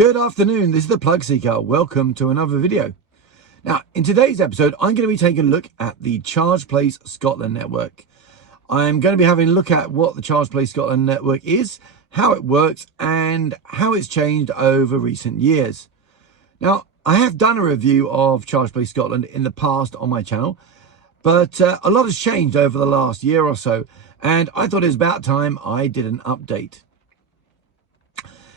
Good afternoon, this is the PlugSeeker. Welcome to another video. Now, in today's episode, I'm going to be taking a look at the ChargePlace Scotland network. I'm going to be having a look at what the ChargePlace Scotland network is, how it works, and how it's changed over recent years. Now, I have done a review of ChargePlace Scotland in the past on my channel, but a lot has changed over the last year or so, and I thought it was about time I did an update.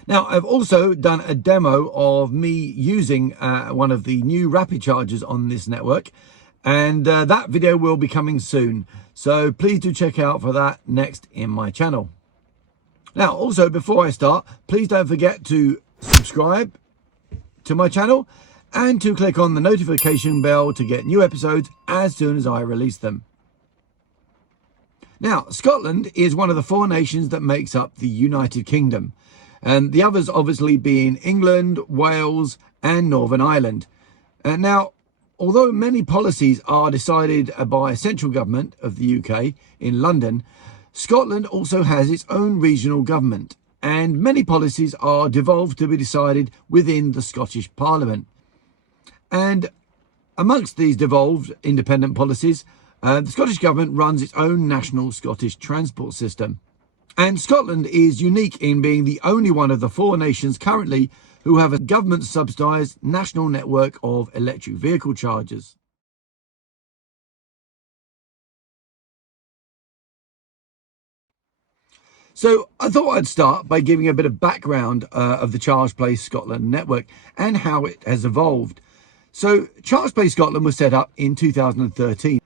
Now, I've also done a demo of me using one of the new rapid chargers on this network, and that video will be coming soon. So please do check out for that next in my channel. Now, also, before I start, please don't forget to subscribe to my channel and to click on the notification bell to get new episodes as soon as I release them. Now, Scotland is one of the four nations that makes up the United Kingdom, and the others obviously being England, Wales and Northern Ireland. Now, although many policies are decided by central government of the UK in London, Scotland also has its own regional government, and many policies are devolved to be decided within the Scottish Parliament. And amongst these devolved independent policies, the Scottish Government runs its own national Scottish transport system. And Scotland is unique in being the only one of the four nations currently who have a government subsidised national network of electric vehicle chargers. So I thought I'd start by giving a bit of background of the ChargePlace Scotland network and how it has evolved. So ChargePlace Scotland was set up in 2013.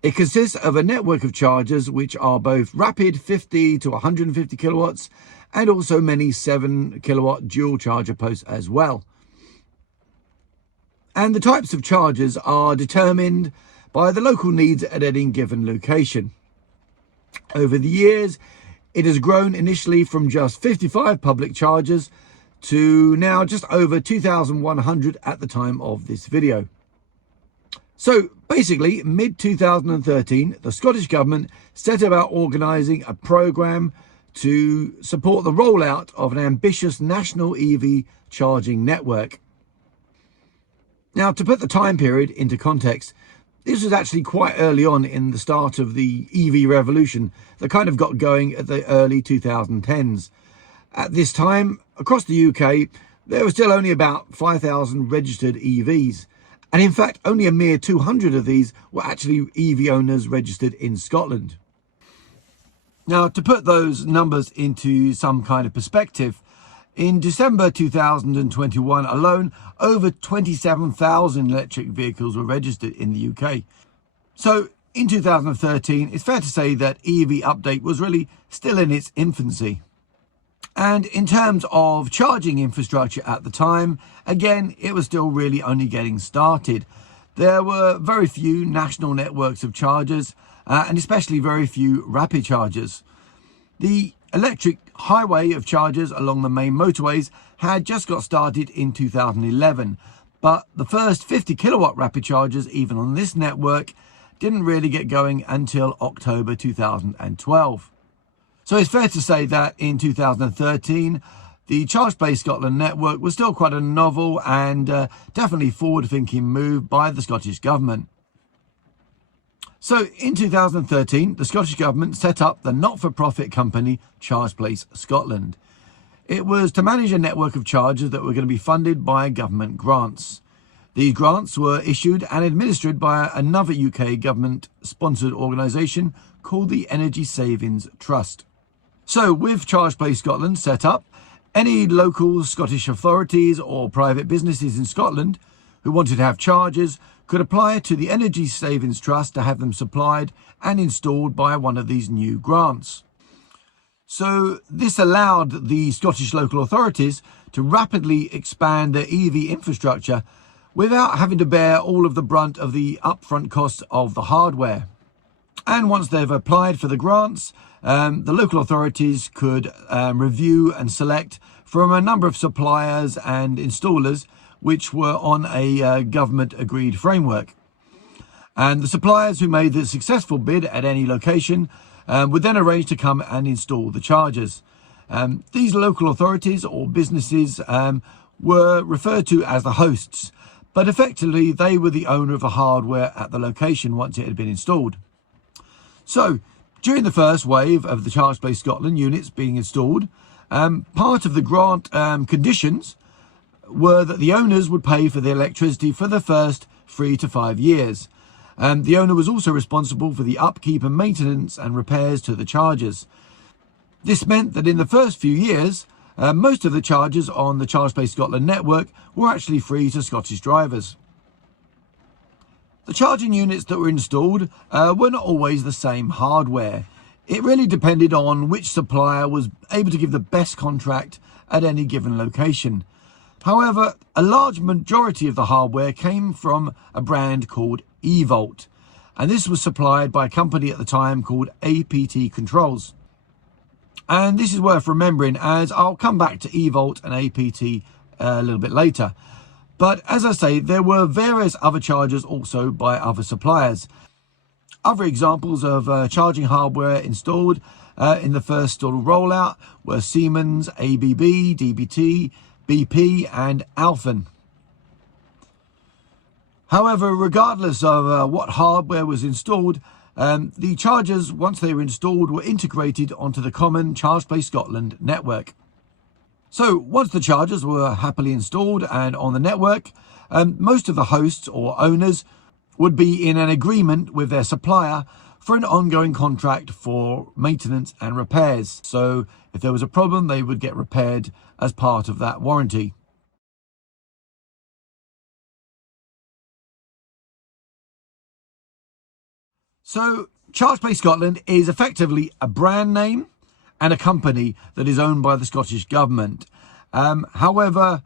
It consists of a network of chargers which are both rapid 50 to 150 kilowatts and also many 7 kilowatt dual charger posts as well. And the types of chargers are determined by the local needs at any given location. Over the years, it has grown initially from just 55 public chargers to now just over 2,100 at the time of this video. So basically, mid-2013, the Scottish Government set about organising a programme to support the rollout of an ambitious national EV charging network. Now, to put the time period into context, this was actually quite early on in the start of the EV revolution that kind of got going at the early 2010s. At this time, across the UK, there were still only about 5,000 registered EVs. And in fact, only a mere 200 of these were actually EV owners registered in Scotland. Now, to put those numbers into some kind of perspective, in December 2021 alone, over 27,000 electric vehicles were registered in the UK. So in 2013, it's fair to say that EV update was really still in its infancy. And in terms of charging infrastructure at the time, again, it was still really only getting started. There were very few national networks of chargers, and especially very few rapid chargers. The electric highway of chargers along the main motorways had just got started in 2011, but the first 50 kilowatt rapid chargers, even on this network, didn't really get going until October 2012. So it's fair to say that in 2013, the ChargePlace Scotland network was still quite a novel and definitely forward-thinking move by the Scottish Government. So in 2013, the Scottish Government set up the not-for-profit company ChargePlace Scotland. It was to manage a network of chargers that were going to be funded by government grants. These grants were issued and administered by another UK government-sponsored organisation called the Energy Savings Trust. So with ChargePlace Scotland set up, any local Scottish authorities or private businesses in Scotland who wanted to have chargers could apply to the Energy Savings Trust to have them supplied and installed by one of these new grants. So this allowed the Scottish local authorities to rapidly expand their EV infrastructure without having to bear all of the brunt of the upfront costs of the hardware. And once they've applied for the grants, the local authorities could review and select from a number of suppliers and installers which were on a government agreed framework. And the suppliers who made the successful bid at any location would then arrange to come and install the chargers. These local authorities or businesses were referred to as the hosts, but effectively they were the owner of the hardware at the location once it had been installed. So during the first wave of the ChargePlace Scotland units being installed, part of the grant conditions were that the owners would pay for the electricity for the first 3 to 5 years. The owner was also responsible for the upkeep and maintenance and repairs to the chargers. This meant that in the first few years, most of the chargers on the ChargePlace Scotland network were actually free to Scottish drivers. The charging units that were installed were not always the same hardware. It really depended on which supplier was able to give the best contract at any given location. However, a large majority of the hardware came from a brand called eVolt, and this was supplied by a company at the time called APT Controls. And this is worth remembering, as I'll come back to eVolt and APT a little bit later. But as I say, there were various other chargers also by other suppliers. Other examples of charging hardware installed in the first sort of rollout were Siemens, ABB, DBT, BP and Alfen. However, regardless of what hardware was installed, the chargers, once they were installed, were integrated onto the common ChargePlace Scotland network. So once the chargers were happily installed and on the network, most of the hosts or owners would be in an agreement with their supplier for an ongoing contract for maintenance and repairs. So if there was a problem, they would get repaired as part of that warranty. So ChargePlace Scotland is effectively a brand name and a company that is owned by the Scottish Government. However,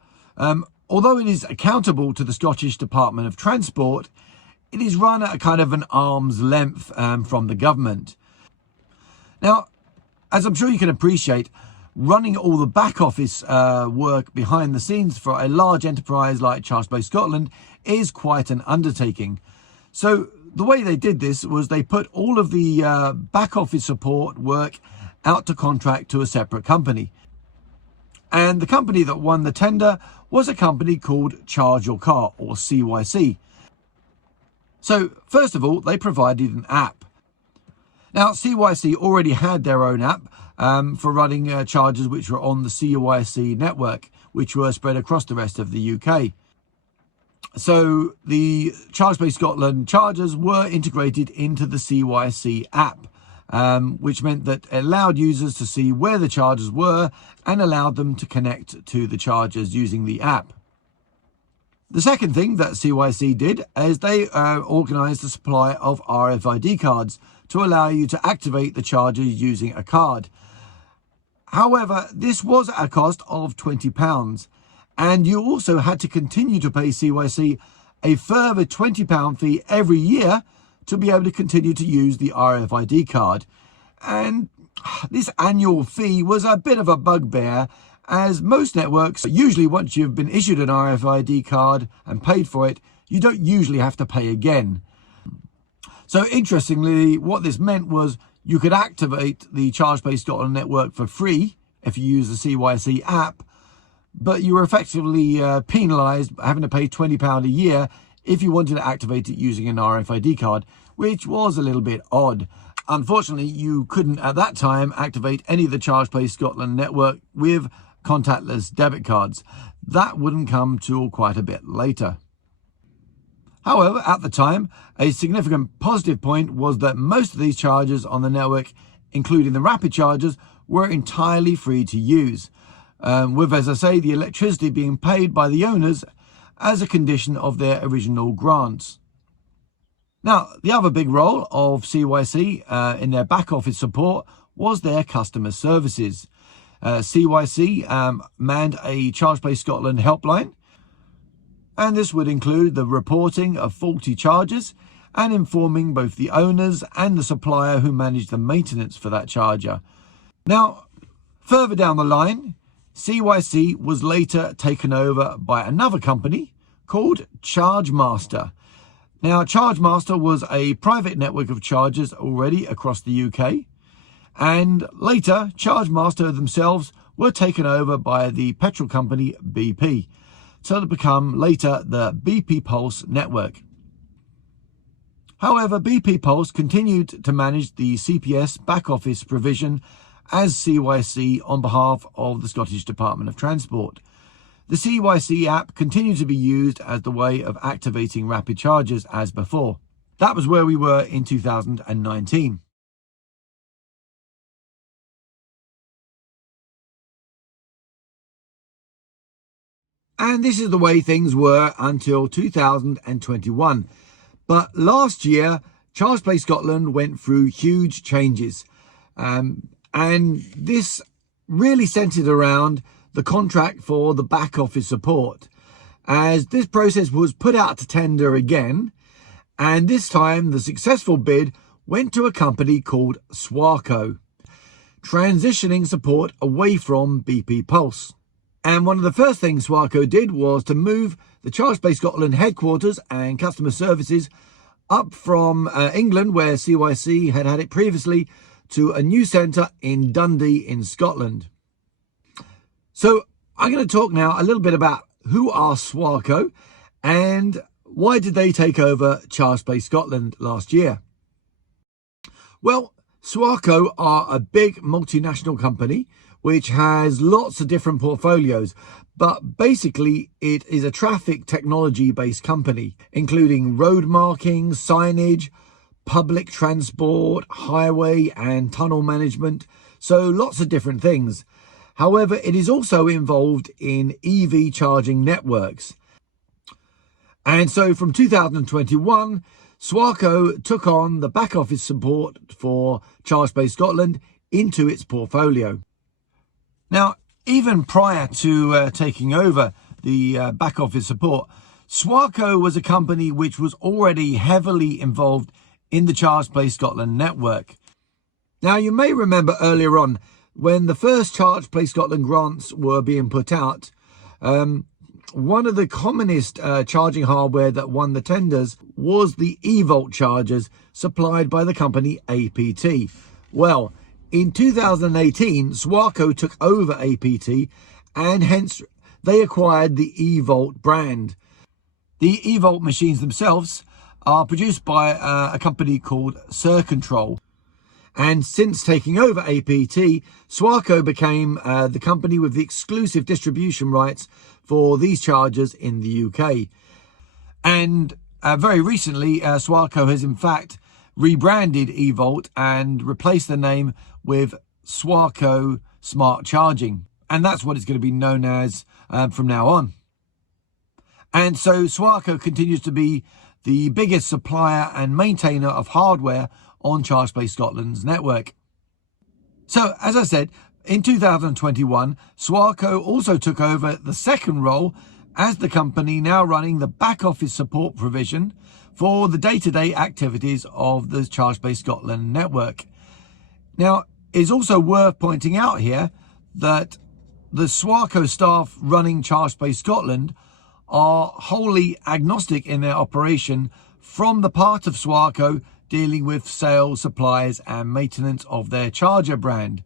although it is accountable to the Scottish Department of Transport, it is run at a kind of an arm's length from the government. Now, as I'm sure you can appreciate, running all the back office work behind the scenes for a large enterprise like ChargePlace Scotland is quite an undertaking. So the way they did this was they put all of the back office support work out to contract to a separate company. And the company that won the tender was a company called Charge Your Car, or CYC. So first of all, they provided an app. Now, CYC already had their own app for running chargers which were on the CYC network, which were spread across the rest of the UK. So the ChargePlace Scotland chargers were integrated into the CYC app, which meant that it allowed users to see where the chargers were and allowed them to connect to the chargers using the app. The second thing that CYC did is they organised the supply of RFID cards to allow you to activate the charger using a card. However, this was at a cost of £20, and you also had to continue to pay CYC a further £20 fee every year to be able to continue to use the RFID card. And this annual fee was a bit of a bugbear, as most networks, usually once you've been issued an RFID card and paid for it, you don't usually have to pay again. So interestingly, what this meant was you could activate the ChargePlace Scotland network for free if you use the CYC app, but you were effectively penalised having to pay £20 a year if you wanted to activate it using an RFID card, which was a little bit odd. Unfortunately, you couldn't at that time activate any of the ChargePlace Scotland network with contactless debit cards. That wouldn't come till quite a bit later. However, at the time, a significant positive point was that most of these chargers on the network, including the rapid chargers, were entirely free to use, with, as I say, the electricity being paid by the owners as a condition of their original grants. Now, the other big role of CYC in their back office support was their customer services. CYC manned a ChargePlace Scotland helpline, and this would include the reporting of faulty chargers and informing both the owners and the supplier who managed the maintenance for that charger. Now, further down the line, CYC was later taken over by another company called ChargeMaster. Now, ChargeMaster was a private network of chargers already across the UK, and later ChargeMaster themselves were taken over by the petrol company BP. to become later the BP Pulse network. However, BP Pulse continued to manage the CPS back office provision as CYC on behalf of the Scottish Department of Transport. The CYC app continued to be used as the way of activating rapid chargers as before. That was where we were in 2019. And this is the way things were until 2021. But last year, ChargePlace Scotland went through huge changes. And this really centred around the contract for the back office support, as this process was put out to tender again, and this time the successful bid went to a company called Swarco, transitioning support away from BP Pulse. And one of the first things Swarco did was to move the ChargePlace Scotland headquarters and customer services up from England, where CYC had had it previously, to a new centre in Dundee in Scotland. So I'm going to talk now a little bit about who are Swarco and why did they take over ChargePlace Scotland last year. Well, Swarco are a big multinational company which has lots of different portfolios, but basically it is a traffic technology based company, including road marking, signage, public transport, highway and tunnel management, so lots of different things. However, it is also involved in EV charging networks. And so from 2021, Swarco took on the back office support for ChargePlace Scotland into its portfolio. Now, even prior to taking over the back office support, Swarco was a company which was already heavily involved in the ChargePlace Scotland network. Now, you may remember earlier on, when the first ChargePlace Scotland grants were being put out, one of the commonest charging hardware that won the tenders was the eVolt chargers supplied by the company APT. Well, in 2018, Swarco took over APT and hence they acquired the eVolt brand. The eVolt machines themselves are produced by a company called Swarco. And since taking over APT, Swarco became the company with the exclusive distribution rights for these chargers in the UK. And very recently, Swarco has in fact rebranded eVolt and replaced the name with Swarco Smart Charging. And that's what it's going to be known as from now on. And so Swarco continues to be the biggest supplier and maintainer of hardware on ChargePlace Scotland's network. So, as I said, in 2021, Swarco also took over the second role as the company now running the back office support provision for the day-to-day activities of the ChargePlace Scotland network. Now, it's also worth pointing out here that the Swarco staff running ChargePlace Scotland are wholly agnostic in their operation from the part of Swarco dealing with sales, supplies and maintenance of their charger brand.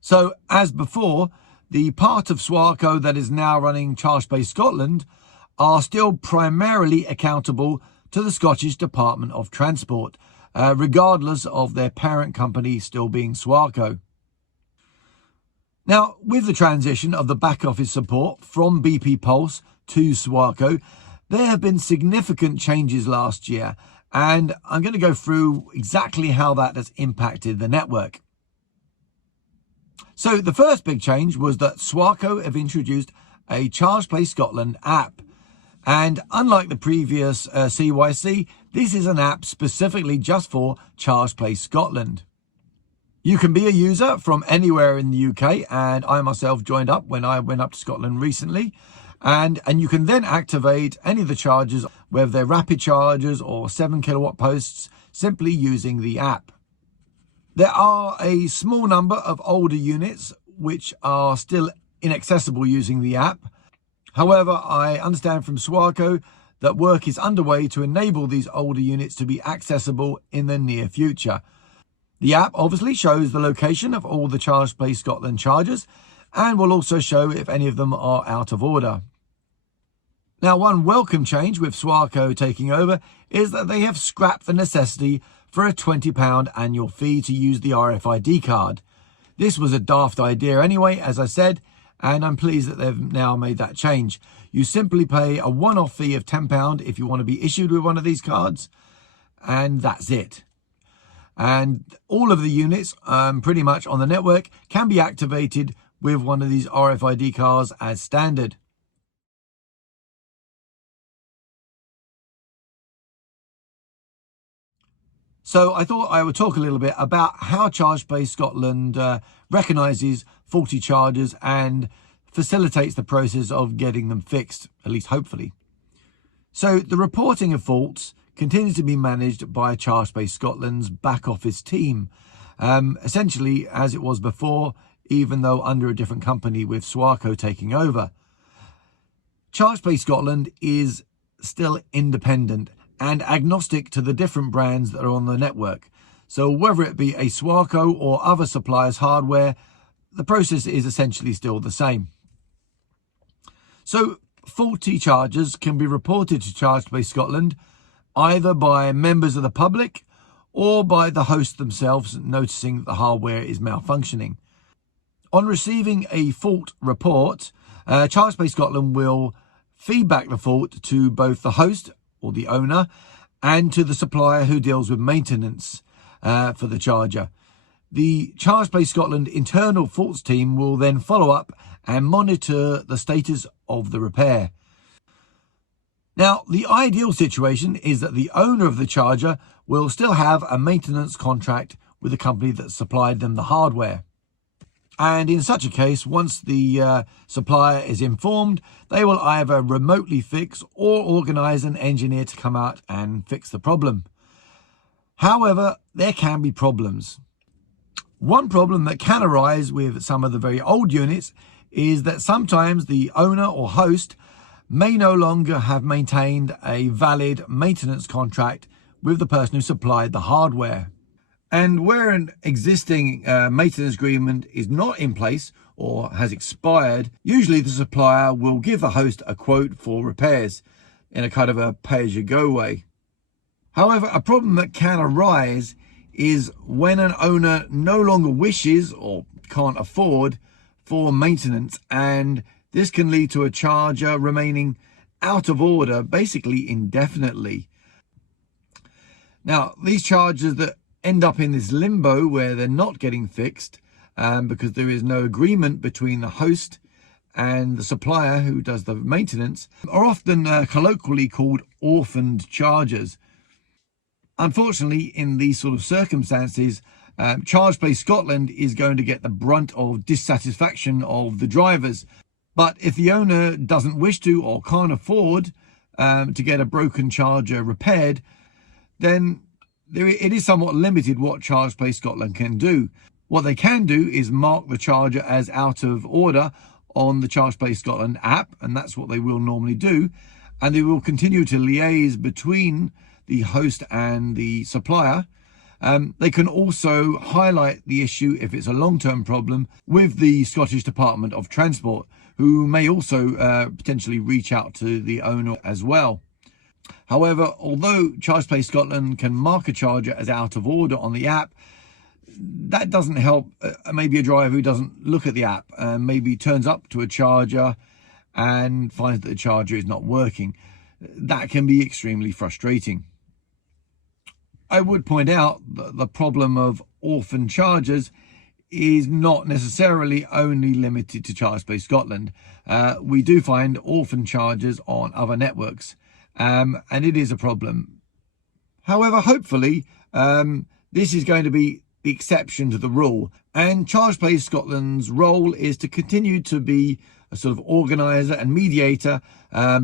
So as before, the part of Swarco that is now running ChargePlace Scotland are still primarily accountable to the Scottish Department of Transport, regardless of their parent company still being Swarco. Now, with the transition of the back office support from BP Pulse to Swarco, there have been significant changes last year, and I'm going to go through exactly how that has impacted the network. So the first big change was that Swarco have introduced a ChargePlace Scotland app. And unlike the previous CYC, this is an app specifically just for ChargePlace Scotland. You can be a user from anywhere in the UK, and I myself joined up when I went up to Scotland recently. And you can then activate any of the chargers, whether they're rapid chargers or 7 kilowatt posts, simply using the app. There are a small number of older units which are still inaccessible using the app. However, I understand from Swarco that work is underway to enable these older units to be accessible in the near future. The app obviously shows the location of all the ChargePlace Scotland chargers and will also show if any of them are out of order. Now, one welcome change with Swarco taking over is that they have scrapped the necessity for a £20 annual fee to use the RFID card. This was a daft idea anyway, as I said, and I'm pleased that they've now made that change. You simply pay a one-off fee of £10 if you want to be issued with one of these cards, and that's it. And all of the units pretty much on the network can be activated with one of these RFID cards as standard. So I thought I would talk a little bit about how ChargePlace Scotland recognises faulty chargers and facilitates the process of getting them fixed, at least hopefully. So the reporting of faults continues to be managed by ChargePlace Scotland's back office team, essentially as it was before, even though under a different company with Swarco taking over. ChargePlace Scotland is still independent and agnostic to the different brands that are on the network. So whether it be a Swarco or other suppliers' hardware, the process is essentially still the same. So faulty chargers can be reported to ChargePlace Scotland either by members of the public or by the host themselves noticing that the hardware is malfunctioning. On receiving a fault report, ChargePlace Scotland will feedback the fault to both the host or the owner and to the supplier who deals with maintenance for the charger. The ChargePlace Scotland internal faults team will then follow up and monitor the status of the repair. Now, the ideal situation is that the owner of the charger will still have a maintenance contract with the company that supplied them the hardware. And in such a case, once the supplier is informed, they will either remotely fix or organise an engineer to come out and fix the problem. However, there can be problems. One problem that can arise with some of the very old units is that sometimes the owner or host may no longer have maintained a valid maintenance contract with the person who supplied the hardware. And where an existing maintenance agreement is not in place or has expired, usually the supplier will give the host a quote for repairs in a kind of a pay-as-you-go way. However, a problem that can arise is when an owner no longer wishes or can't afford for maintenance, and this can lead to a charger remaining out of order basically indefinitely. Now, these chargers that end up in this limbo where they're not getting fixed because there is no agreement between the host and the supplier who does the maintenance are often colloquially called orphaned chargers. Unfortunately, in these sort of circumstances, ChargePlace Scotland is going to get the brunt of dissatisfaction of the drivers. But if the owner doesn't wish to or can't afford to get a broken charger repaired, then it is somewhat limited what ChargePlace Scotland can do. What they can do is mark the charger as out of order on the ChargePlace Scotland app, and that's what they will normally do. And they will continue to liaise between the host and the supplier. They can also highlight the issue if it's a long-term problem with the Scottish Department of Transport, who may also potentially reach out to the owner as well. However, although ChargePlace Scotland can mark a charger as out of order on the app, that doesn't help maybe a driver who doesn't look at the app and maybe turns up to a charger and finds that the charger is not working. That can be extremely frustrating. I would point out that the problem of orphan chargers is not necessarily only limited to ChargePlace Scotland. We do find orphan chargers on other networks, and it is a problem. However, hopefully, this is going to be the exception to the rule, and ChargePlace Scotland's role is to continue to be a sort of organizer and mediator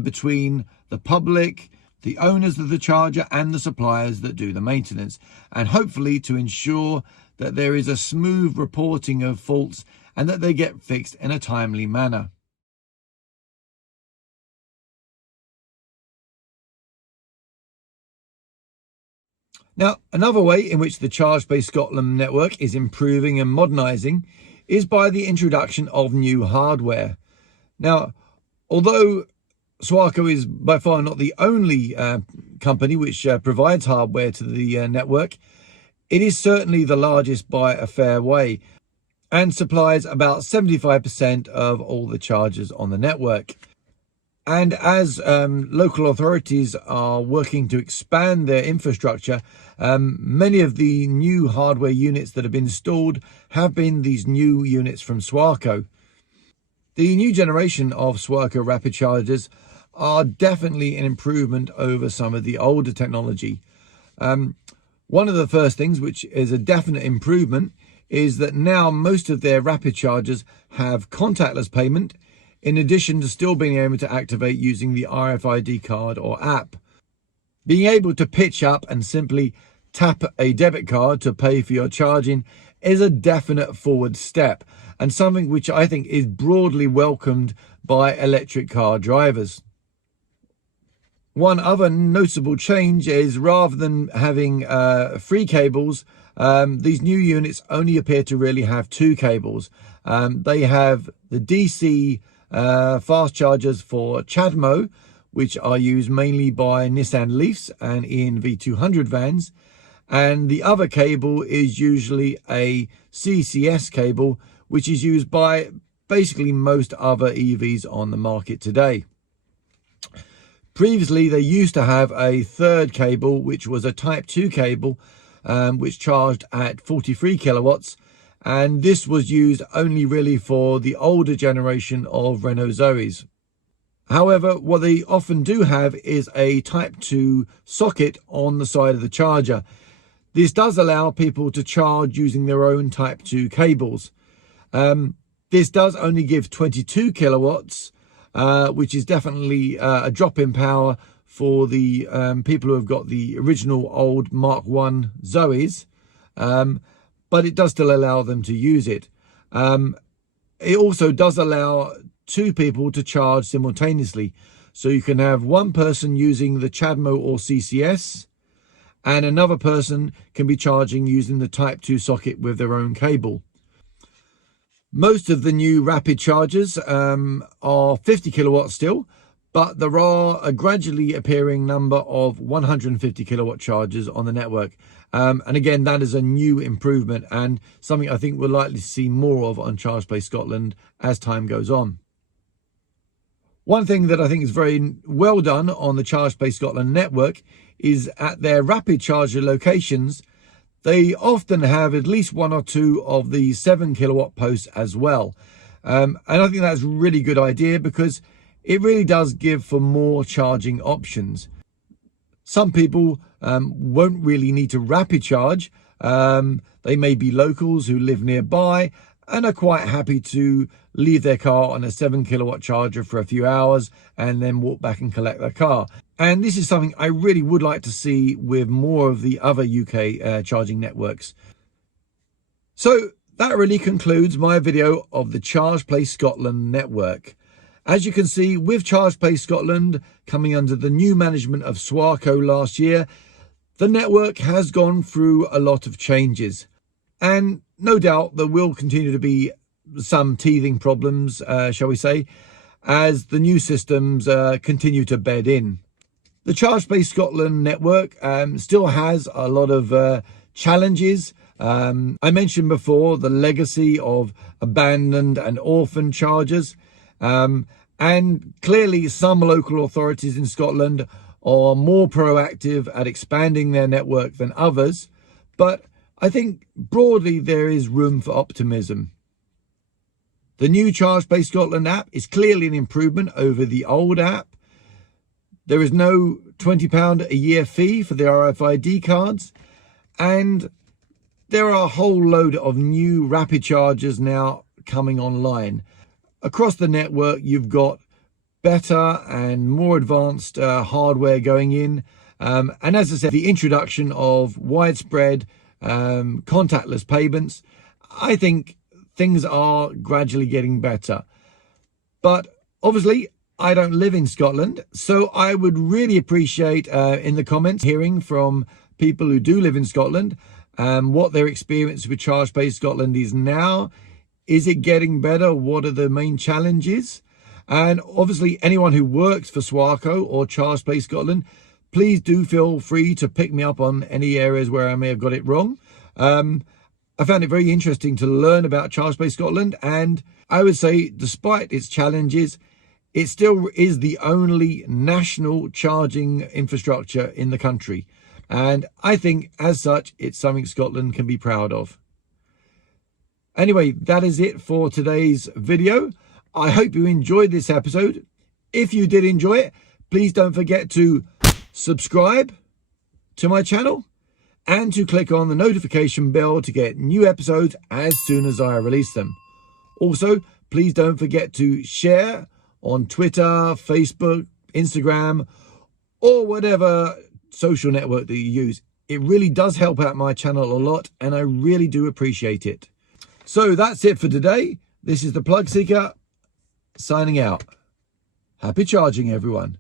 between the public, the owners of the charger and the suppliers that do the maintenance, and hopefully to ensure that there is a smooth reporting of faults and that they get fixed in a timely manner. Now, another way in which the ChargePlace Scotland network is improving and modernising is by the introduction of new hardware. Now, although Swarco is by far not the only company which provides hardware to the network. It is certainly the largest by a fair way and supplies about 75% of all the chargers on the network. And as local authorities are working to expand their infrastructure, many of the new hardware units that have been installed have been these new units from Swarco. The new generation of Swarco rapid chargers are definitely an improvement over some of the older technology. One of the first things which is a definite improvement is that now most of their rapid chargers have contactless payment, in addition to still being able to activate using the RFID card or app. Being able to pitch up and simply tap a debit card to pay for your charging is a definite forward step, and something which I think is broadly welcomed by electric car drivers. One other noticeable change is, rather than having three cables, these new units only appear to really have two cables. They have the DC fast chargers for CHAdeMO, which are used mainly by Nissan Leafs and in V200 vans, and the other cable is usually a CCS cable, which is used by basically most other EVs on the market today. Previously, they used to have a third cable, which was a Type 2 cable, which charged at 43 kilowatts, and this was used only really for the older generation of Renault Zoes. However, what they often do have is a Type 2 socket on the side of the charger. This does allow people to charge using their own Type 2 cables. This does only give 22 kilowatts, which is definitely a drop in power for the people who have got the original old Mark 1 Zoes, but it does still allow them to use it. It also does allow two people to charge simultaneously, so you can have one person using the CHAdeMO or CCS, and another person can be charging using the Type 2 socket with their own cable. Most of the new rapid chargers are 50 kilowatts still, but there are a gradually appearing number of 150 kilowatt chargers on the network. And again, that is a new improvement and something I think we're likely to see more of on ChargePlace Scotland as time goes on. One thing that I think is very well done on the ChargePlace Scotland network is at their rapid charger locations, they often have at least one or two of the 7 kilowatt posts as well. And I think that's a really good idea because it really does give for more charging options. Some people won't really need to rapid charge. They may be locals who live nearby and are quite happy to leave their car on a 7 kilowatt charger for a few hours and then walk back and collect their car. And this is something I really would like to see with more of the other UK charging networks. So that really concludes my video of the ChargePlace Scotland network. As you can see, with ChargePlace Scotland coming under the new management of Swarco last year, the network has gone through a lot of changes. And no doubt there will continue to be some teething problems, shall we say, as the new systems continue to bed in. The ChargePlace Scotland network still has a lot of challenges. I mentioned before the legacy of abandoned and orphaned chargers. And clearly some local authorities in Scotland are more proactive at expanding their network than others. But I think broadly there is room for optimism. The new ChargePlace Scotland app is clearly an improvement over the old app. There is no £20 a year fee for the RFID cards. And there are a whole load of new rapid chargers now coming online. Across the network, you've got better and more advanced hardware going in. And as I said, the introduction of widespread contactless payments, I think things are gradually getting better. But obviously, I don't live in Scotland, so I would really appreciate in the comments hearing from people who do live in Scotland what their experience with ChargePlace Scotland is now. Is it getting better? What are the main challenges? And obviously anyone who works for Swarco or ChargePlace Scotland, please do feel free to pick me up on any areas where I may have got it wrong. I found it very interesting to learn about ChargePlace Scotland, and I would say despite its challenges, it still is the only national charging infrastructure in the country. And I think as such, it's something Scotland can be proud of. Anyway, that is it for today's video. I hope you enjoyed this episode. If you did enjoy it, please don't forget to subscribe to my channel and to click on the notification bell to get new episodes as soon as I release them. Also, please don't forget to share on Twitter, Facebook, Instagram, or whatever social network that you use. It really does help out my channel a lot, and I really do appreciate it. So that's it for today. This is the PlugSeeker signing out. Happy charging, everyone.